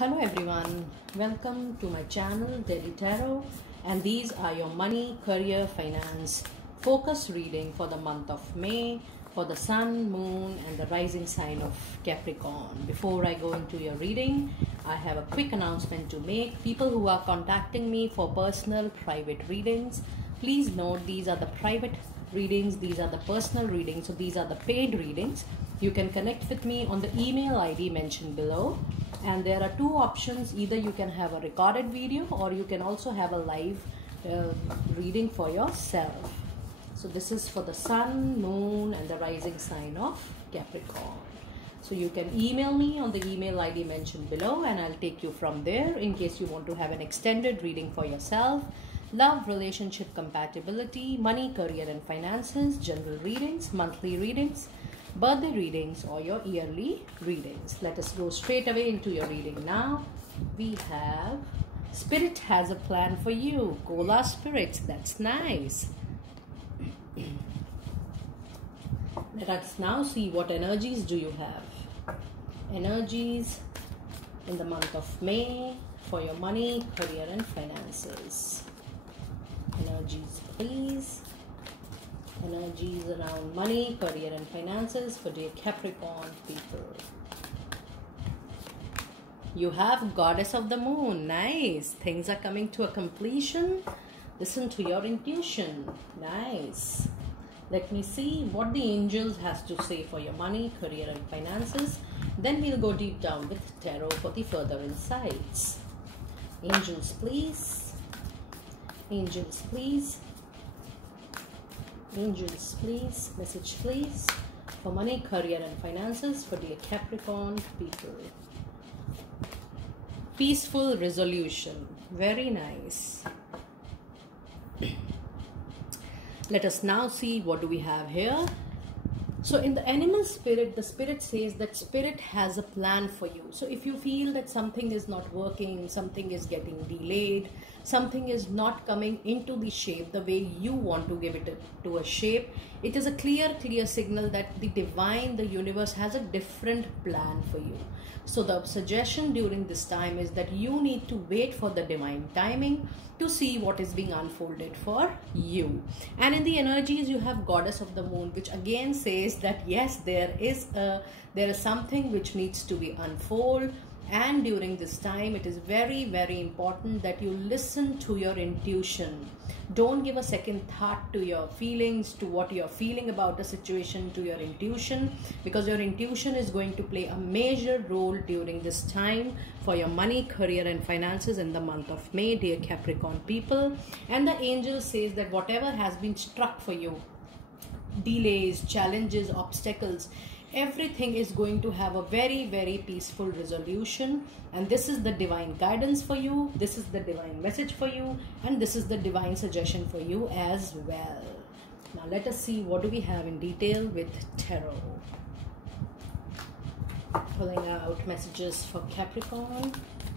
Hello everyone, welcome to my channel Daily Tarot, and these are your money, career, finance focus reading for the month of May for the Sun, Moon and the rising sign of Capricorn. Before I go into your reading, I have a quick announcement to make. People who are contacting me for personal private readings, please note these are the private readings, these are the personal readings, so these are the paid readings. You can connect with me on the email ID mentioned below, and there are two options. Either you can have a recorded video or you can also have a live reading for yourself. So this is for the Sun, Moon and the rising sign of Capricorn. So you can email me on the email ID mentioned below and I'll take you from there in case you want to have an extended reading for yourself. Love, relationship, compatibility, money, career and finances, general readings, monthly readings, birthday readings or your yearly readings. Let us go straight away into your reading now. We have Spirit has a plan for you. Kola Spirits, that's nice. Let us now see what energies do you have. Energies in the month of May for your money, career and finances. Energies please. Energies around money, career and finances for dear Capricorn people. You have Goddess of the Moon. Nice. Things are coming to a completion. Listen to your intuition. Nice. Let me see what the angels has to say for your money, career and finances. Then we'll go deep down with tarot for the further insights. Angels please. Angels please. Angels please. Message please for money, career and finances for dear Capricorn people. Peaceful resolution. Very nice. Let us now see what do we have here. So in the animal spirit, the spirit says that spirit has a plan for you. So if you feel that something is not working, something is getting delayed, something is not coming into the shape the way you want to give it to a shape, it is a clear signal that the divine, the universe has a different plan for you. So the suggestion during this time is that you need to wait for the divine timing to see what is being unfolded for you. And in the energies you have Goddess of the Moon, which again says that yes, there is something which needs to be unfolded. And during this time, it is very important that you listen to your intuition. Don't give a second thought to your feelings, to what you're feeling about the situation, to your intuition, because your intuition is going to play a major role during this time for your money, career and finances in the month of May, dear Capricorn people. And the angel says that whatever has been struck for you, delays, challenges, obstacles, everything is going to have a very peaceful resolution. And this is the divine guidance for you, this is the divine message for you, and this is the divine suggestion for you as well. Now let us see what do we have in detail with tarot. Pulling out messages for Capricorn.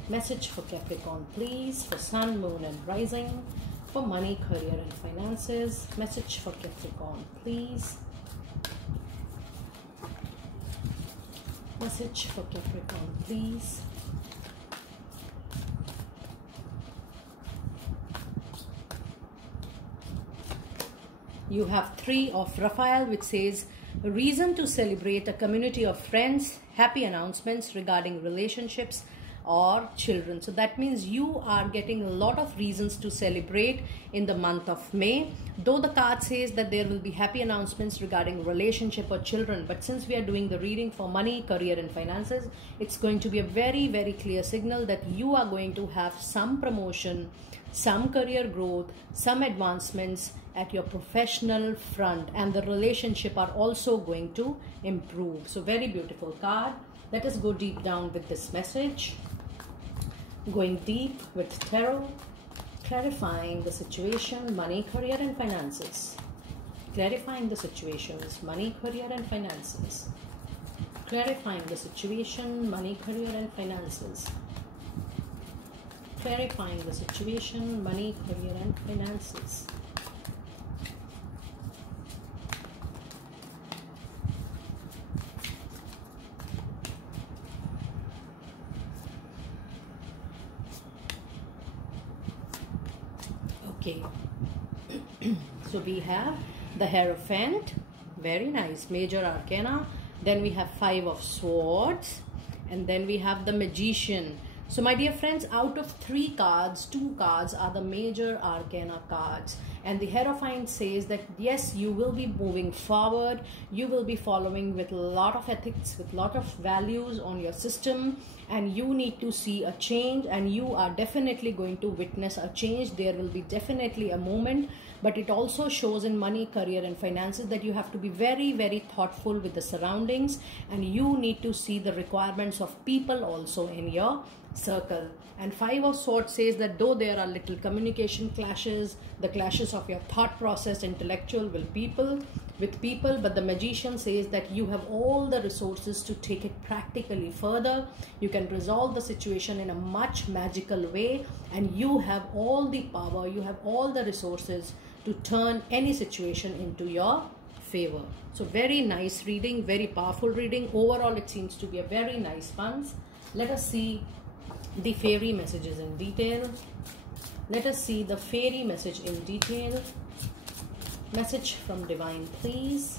Message for Capricorn please for Sun, Moon and Rising for money, career and finances. Message for Capricorn please. Message for Capricorn please. You have 3 of Raphael, which says a reason to celebrate, a community of friends, happy announcements regarding relationships or children. So that means you are getting a lot of reasons to celebrate in the month of May. Though the card says that there will be happy announcements regarding relationship or children, but since we are doing the reading for money, career and finances, it's going to be a very clear signal that you are going to have some promotion, some career growth, some advancements at your professional front, and the relationship are also going to improve. So very beautiful card. Let us go deep down with this message. Going deep with tarot, clarifying the situation, money, career and finances. Clarifying the situations, money, career and finances. Clarifying the situation, money, career and finances. Clarifying the situation, money, career and finances. Okay. So we have the Hierophant, very nice, major arcana. Then we have Five of Swords, and then we have the Magician. So my dear friends, out of 3 cards, 2 cards are the major arcana cards. And the Hierophant says that yes, you will be moving forward, you will be following with a lot of ethics, with a lot of values on your system, and you need to see a change, and you are definitely going to witness a change. There will be definitely a moment, but it also shows in money, career and finances that you have to be very, very thoughtful with the surroundings, and you need to see the requirements of people also in your circle. And Five of Swords says that though there are little communication clashes, the clashes of your thought process, intellectual with people, but the Magician says that you have all the resources to take it practically further. You can resolve the situation in a much magical way, and you have all the power, you have all the resources to turn any situation into your favor. So very nice reading, very powerful reading. Overall, it seems to be a very nice month. Let us see the fairy messages in detail. Let us see the fairy message in detail. Message from Divine, please.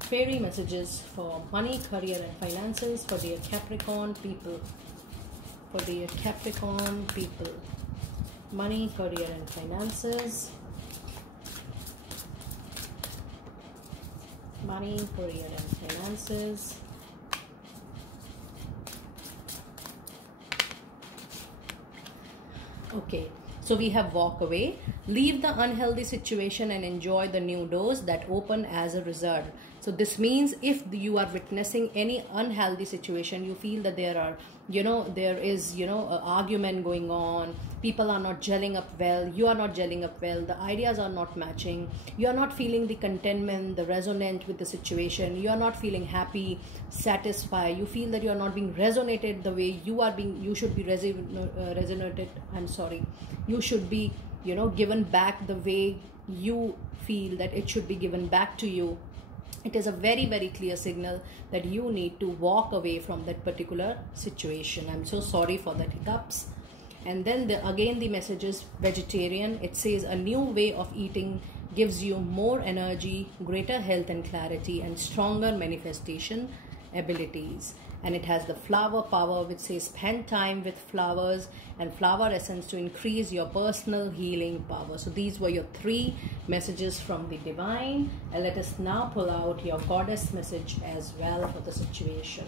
Fairy messages for money, career and finances for the Capricorn people. For the Capricorn people. Money, career and finances. Money, career and finances. Okay, so we have walk away, leave the unhealthy situation and enjoy the new doors that open as a result. So this means if you are witnessing any unhealthy situation, you feel that there is an argument going on, people are not gelling up well, you are not gelling up well, the ideas are not matching, you are not feeling the contentment, the resonance with the situation, you are not feeling happy, satisfied, you feel that you are not being resonated the way you should be resonated, you should be, given back the way you feel that it should be given back to you. It is a very, very clear signal that you need to walk away from that particular situation. I'm so sorry for that hiccups. And then again the message is vegetarian. It says a new way of eating gives you more energy, greater health and clarity, and stronger manifestation abilities. And it has the flower power, which says spend time with flowers and flower essence to increase your personal healing power. So these were your 3 messages from the Divine. And let us now pull out your goddess message as well for the situation.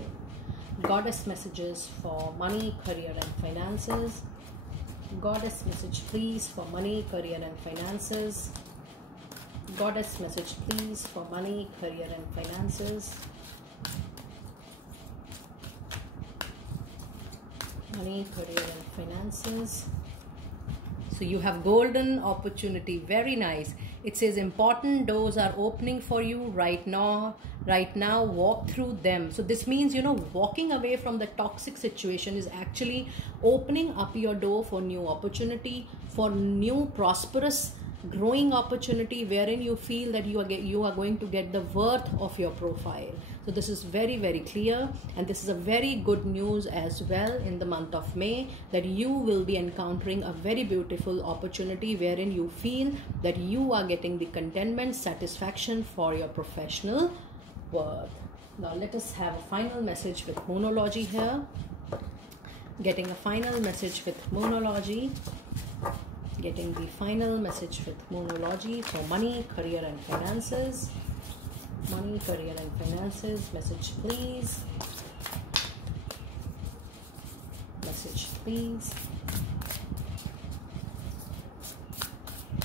Goddess messages for money, career and finances. Goddess message please for money, career and finances. Goddess message please for money, career and finances. Money, career and finances. So you have golden opportunity, very nice. It says important doors are opening for you right now, walk through them. So this means, walking away from the toxic situation is actually opening up your door for new opportunity, for new prosperous growing opportunity, wherein you feel that you are going to get the worth of your profile. So this is very, very clear, and this is a very good news as well in the month of May, that you will be encountering a very beautiful opportunity wherein you feel that you are getting the contentment, satisfaction for your professional work. Now let us have a final message with Moonology here. Getting a final message with Moonology. Getting the final message with Moonology for money, career and finances. Money, career and finances. Message please. Message please.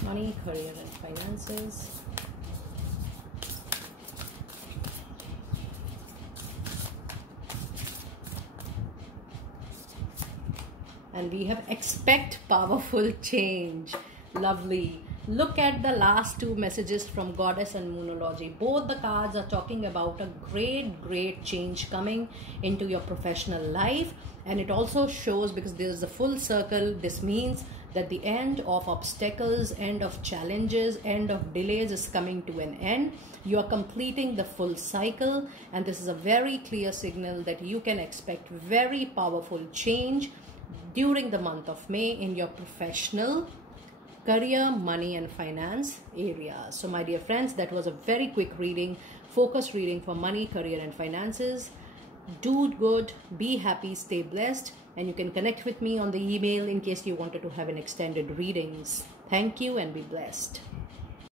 Money, career and finances. And we have expect powerful change. Lovely. Look at the last 2 messages from Goddess and Moonology. Both the cards are talking about a great change coming into your professional life. And it also shows, because there is a full circle, this means that the end of obstacles, end of challenges, end of delays is coming to an end. You are completing the full cycle, and this is a very clear signal that you can expect very powerful change during the month of May in your professional career, money and finance areas. So my dear friends, that was a very quick reading, focused reading for money, career and finances. Do good, be happy, stay blessed, and you can connect with me on the email in case you wanted to have an extended readings. Thank you and be blessed.